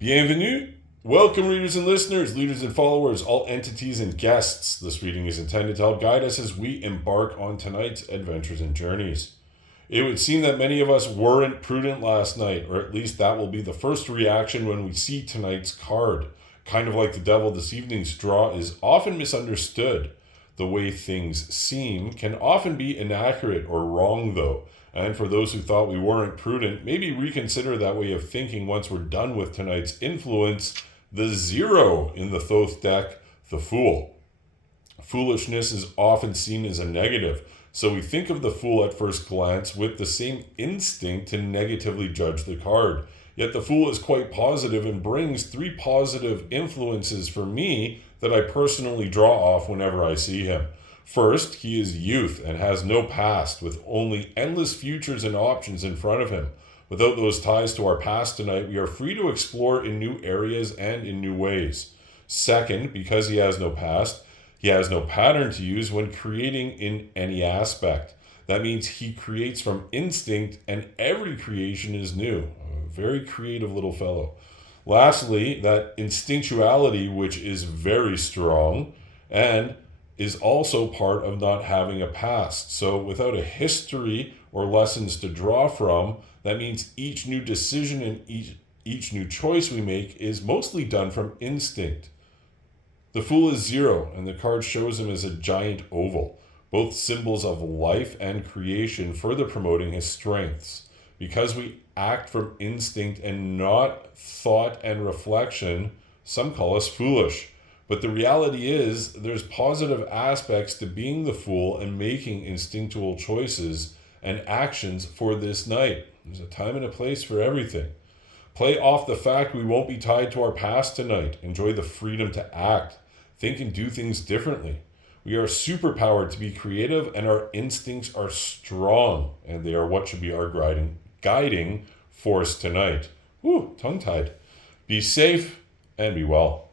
Bienvenue. Welcome, readers and listeners, leaders and followers, all entities and guests. This reading is intended to help guide us as we embark on tonight's adventures and journeys. It would seem that many of us weren't prudent last night, or at least that will be the first reaction when we see tonight's card. Kind of like the devil, this evening's draw is often misunderstood. The way things seem can often be inaccurate or wrong, though. And for those who thought we weren't prudent, maybe reconsider that way of thinking once we're done with tonight's influence, the 0 in the Thoth Deck, the Fool. Foolishness is often seen as a negative, so we think of the Fool at first glance with the same instinct to negatively judge the card. Yet the Fool is quite positive and brings 3 positive influences for me that I personally draw off whenever I see him. First, he is youth and has no past, with only endless futures and options in front of him. Without those ties to our past tonight, we are free to explore in new areas and in new ways. Second, because he has no past, he has no pattern to use when creating in any aspect. That means he creates from instinct, and every creation is new. A very creative little fellow. Lastly, that instinctuality, which is very strong, and is also part of not having a past. So without a history or lessons to draw from, that means each new decision and each new choice we make is mostly done from instinct. The Fool is 0, and the card shows him as a giant oval, both symbols of life and creation, further promoting his strengths. Because we act from instinct and not thought and reflection, some call us foolish. But the reality is, there's positive aspects to being the Fool and making instinctual choices and actions for this night. There's a time and a place for everything. Play off the fact we won't be tied to our past tonight. Enjoy the freedom to act, think and do things differently. We are superpowered to be creative, and our instincts are strong, and they are what should be our guiding force tonight. Tongue-tied. Be safe and be well.